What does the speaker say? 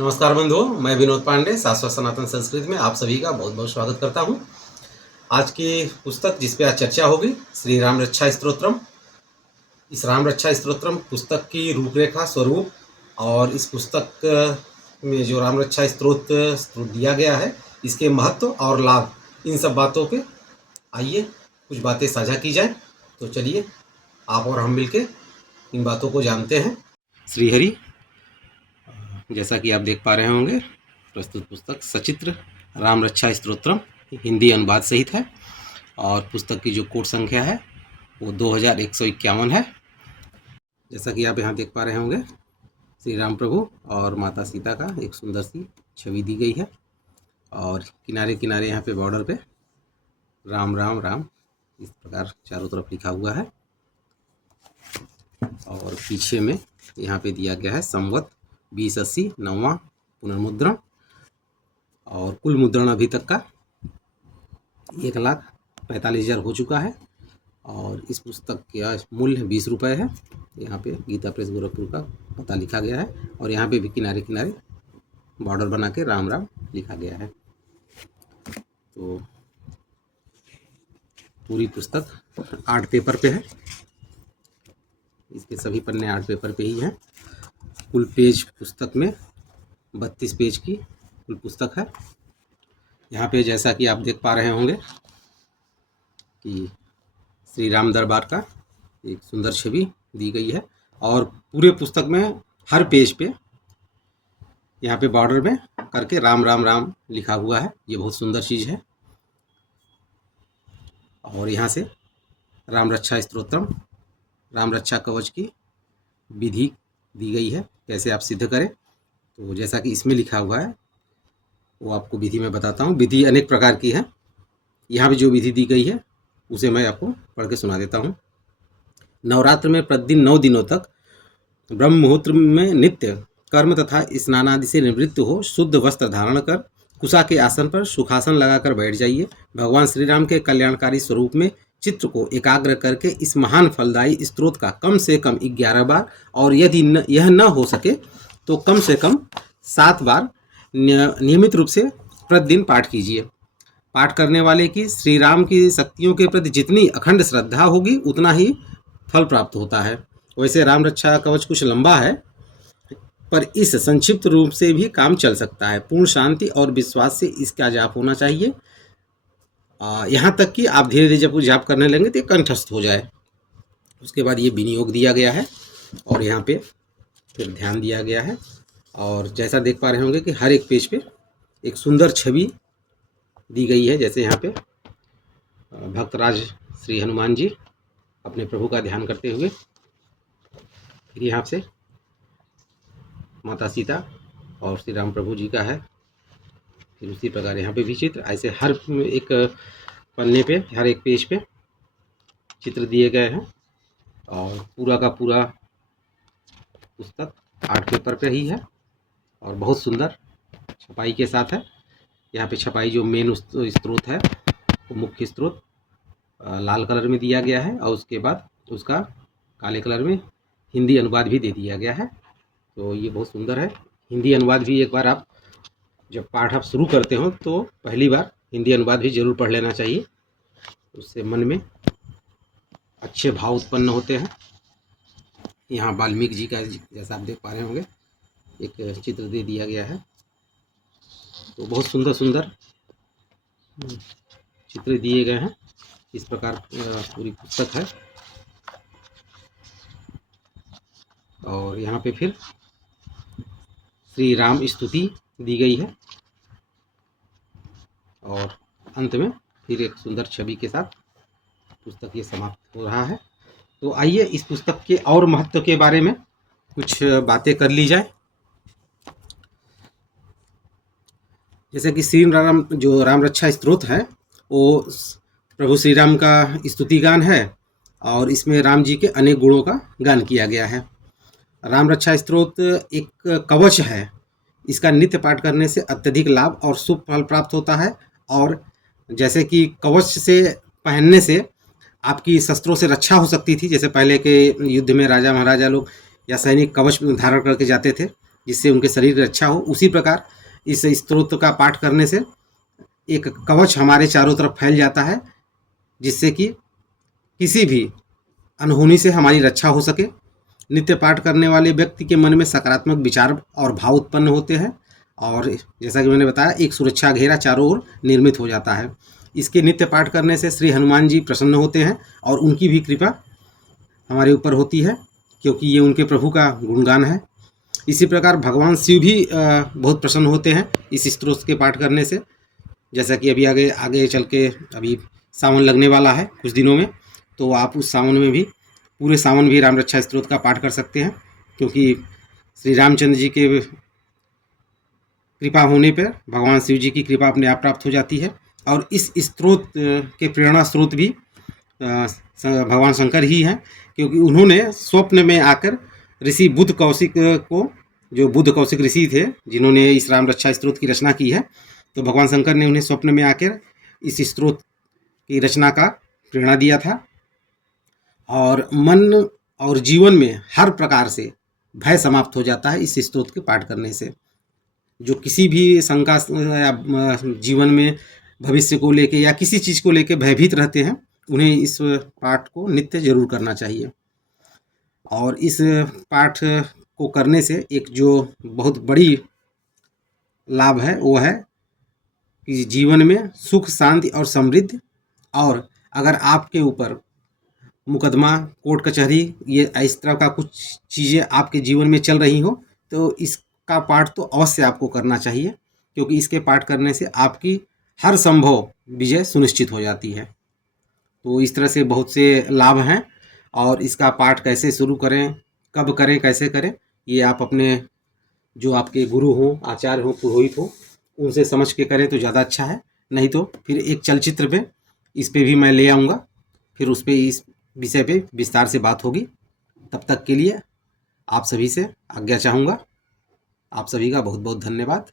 नमस्कार बंधुओं, मैं विनोद पांडे शाश्वत सनातन संस्कृत में आप सभी का बहुत बहुत स्वागत करता हूं। आज की पुस्तक जिस पे आज चर्चा होगी श्री राम रक्षा स्तोत्रम। इस राम रक्षा स्तोत्रम पुस्तक की रूपरेखा स्वरूप और इस पुस्तक में जो राम रक्षा स्तोत्र दिया गया है, इसके महत्व और लाभ, इन सब बातों पे आइए कुछ बातें साझा की जाए। तो चलिए आप और हम मिलके इन बातों को जानते हैं। श्रीहरि, जैसा कि आप देख पा रहे होंगे, प्रस्तुत पुस्तक सचित्र राम रक्षा स्तोत्रम हिंदी अनुवाद सहित है और पुस्तक की जो कोड संख्या है वो 2151 है। जैसा कि आप यहाँ देख पा रहे होंगे, श्री राम प्रभु और माता सीता का एक सुंदर सी छवि दी गई है और किनारे किनारे यहाँ पे बॉर्डर पे राम राम राम इस प्रकार चारों तरफ लिखा हुआ है और पीछे में यहाँ पे दिया गया है संवत 2080 9वां पुनर्मुद्रण और कुल मुद्रण अभी तक का 1,45,000 हो चुका है और इस पुस्तक का मूल्य 20 रुपये है। यहाँ पे गीता प्रेस गोरखपुर का पता लिखा गया है और यहाँ पे भी किनारे किनारे बॉर्डर बना के राम राम लिखा गया है। तो पूरी पुस्तक आर्ट पेपर पे है, इसके सभी पन्ने आर्ट पेपर पे ही हैं। कुल पेज पुस्तक में 32 पेज की कुल पुस्तक है। यहाँ पे जैसा कि आप देख पा रहे होंगे कि श्री राम दरबार का एक सुंदर छवि दी गई है और पूरे पुस्तक में हर पेज पे यहाँ पे बॉर्डर में करके राम राम राम लिखा हुआ है। ये बहुत सुंदर चीज़ है। और यहाँ से राम रक्षा स्तोत्रम, राम रक्षा कवच की विधि दी गई है, कैसे आप सिद्ध करें। तो जैसा कि इसमें लिखा हुआ है वो आपको विधि में बताता हूँ। विधि अनेक प्रकार की है। यहाँ पे जो विधि दी गई है उसे मैं आपको पढ़ के सुना देता हूँ। नवरात्र में प्रतिदिन 9 दिनों तक ब्रह्म मुहूर्त में नित्य कर्म तथा स्नान आदि से निवृत्त हो शुद्ध वस्त्र धारण कर कुशा के आसन पर सुखासन लगाकर बैठ जाइए। भगवान श्री राम के कल्याणकारी स्वरूप में चित्र को एकाग्र करके इस महान फलदायी स्त्रोत का कम से कम 11 बार और यदि यह न हो सके तो कम से कम 7 बार नियमित रूप से प्रतिदिन पाठ कीजिए। पाठ करने वाले की श्री राम की शक्तियों के प्रति जितनी अखंड श्रद्धा होगी उतना ही फल प्राप्त होता है। वैसे राम रक्षा कवच कुछ लंबा है, पर इस संक्षिप्त रूप से भी काम चल सकता है। पूर्ण शांति और विश्वास से इसका जाप होना चाहिए, यहाँ तक कि आप धीरे धीरे जब जाप करने लगेंगे तो कंठस्थ हो जाए। उसके बाद ये विनियोग दिया गया है और यहाँ पे फिर ध्यान दिया गया है। और जैसा देख पा रहे होंगे कि हर एक पेज पे एक सुंदर छवि दी गई है। जैसे यहाँ पे भक्तराज श्री हनुमान जी अपने प्रभु का ध्यान करते हुए, फिर यहाँ से माता सीता और श्री राम प्रभु जी का है। फिर उसी प्रकार यहाँ पे भी चित्र, ऐसे हर एक पन्ने पे, हर एक पेज पे चित्र दिए गए हैं और पूरा का पूरा पुस्तक आर्ट पेपर पे ही है और बहुत सुंदर छपाई के साथ है। यहाँ पे छपाई जो मेन स्रोत है वो मुख्य स्रोत लाल कलर में दिया गया है और उसके बाद उसका काले कलर में हिंदी अनुवाद भी दे दिया गया है। तो ये बहुत सुंदर है। हिंदी अनुवाद भी एक बार आप जब पाठ आप शुरू करते हो तो पहली बार हिंदी अनुवाद भी जरूर पढ़ लेना चाहिए, उससे मन में अच्छे भाव उत्पन्न होते हैं। यहाँ वाल्मीकि जी का जैसा आप देख पा रहे होंगे एक चित्र दे दिया गया है। तो बहुत सुंदर सुंदर चित्र दिए गए हैं। इस प्रकार पूरी पुस्तक है और यहाँ पे फिर श्री राम स्तुति दी गई है और अंत में फिर एक सुंदर छवि के साथ पुस्तक ये समाप्त हो रहा है। तो आइए इस पुस्तक के और महत्व के बारे में कुछ बातें कर ली जाए। जैसे कि श्री राम जो राम रक्षा स्तोत्र है वो प्रभु श्री राम का स्तुति गान है और इसमें राम जी के अनेक गुणों का गान किया गया है। राम रक्षा स्तोत्र एक कवच है। इसका नित्य पाठ करने से अत्यधिक लाभ और शुभ फल प्राप्त होता है। और जैसे कि कवच से पहनने से आपकी शस्त्रों से रक्षा हो सकती थी, जैसे पहले के युद्ध में राजा महाराजा लोग या सैनिक कवच धारण करके जाते थे, जिससे उनके शरीर की रक्षा हो, उसी प्रकार इस स्तोत्र का पाठ करने से एक कवच हमारे चारों तरफ फैल जाता है, जिससे कि किसी भी अनहोनी से हमारी रक्षा हो सके। नित्य पाठ करने वाले व्यक्ति के मन में सकारात्मक विचार और भाव उत्पन्न होते हैं, और जैसा कि मैंने बताया, एक सुरक्षा घेरा चारों ओर निर्मित हो जाता है। इसके नित्य पाठ करने से श्री हनुमान जी प्रसन्न होते हैं और उनकी भी कृपा हमारे ऊपर होती है, क्योंकि ये उनके प्रभु का गुणगान है। इसी प्रकार भगवान शिव भी बहुत प्रसन्न होते हैं इस स्तोत्र के पाठ करने से। जैसा कि अभी आगे आगे चल के अभी सावन लगने वाला है कुछ दिनों में, तो आप उस सावन में भी पूरे सावन भी राम रक्षा स्तोत्र का पाठ कर सकते हैं, क्योंकि श्री रामचंद्र जी के कृपा होने पर भगवान शिव जी की कृपा अपने आप प्राप्त हो जाती है। और इस स्त्रोत के प्रेरणा स्रोत भी भगवान शंकर ही हैं, क्योंकि उन्होंने स्वप्न में आकर ऋषि बुद्ध कौशिक को, जो बुद्ध कौशिक ऋषि थे जिन्होंने इस राम रक्षा स्तोत्र की रचना की है, तो भगवान शंकर ने उन्हें स्वप्न में आकर इस स्तोत्र की रचना का प्रेरणा दिया था। और मन और जीवन में हर प्रकार से भय समाप्त हो जाता है इस स्तोत्र के पाठ करने से। जो किसी भी शंका या जीवन में भविष्य को लेके या किसी चीज़ को लेके भयभीत रहते हैं, उन्हें इस पाठ को नित्य जरूर करना चाहिए। और इस पाठ को करने से एक जो बहुत बड़ी लाभ है वो है कि जीवन में सुख, शांति और समृद्धि। और अगर आपके ऊपर मुकदमा, कोर्ट कचहरी, ये इस तरह का कुछ चीज़ें आपके जीवन में चल रही हो, तो इसका पाठ तो अवश्य आपको करना चाहिए, क्योंकि इसके पाठ करने से आपकी हर संभव विजय सुनिश्चित हो जाती है। तो इस तरह से बहुत से लाभ हैं। और इसका पाठ कैसे शुरू करें, कब करें, कैसे करें, ये आप अपने जो आपके गुरु हों, आचार्य हों, पुरोहित हों, उनसे समझ के करें तो ज़्यादा अच्छा है। नहीं तो फिर एक चलचित्र में इस पे भी मैं ले आऊँगा, फिर उस पे इस विषय पे विस्तार से बात होगी। तब तक के लिए आप सभी से आज्ञा चाहूँगा। आप सभी का बहुत बहुत धन्यवाद।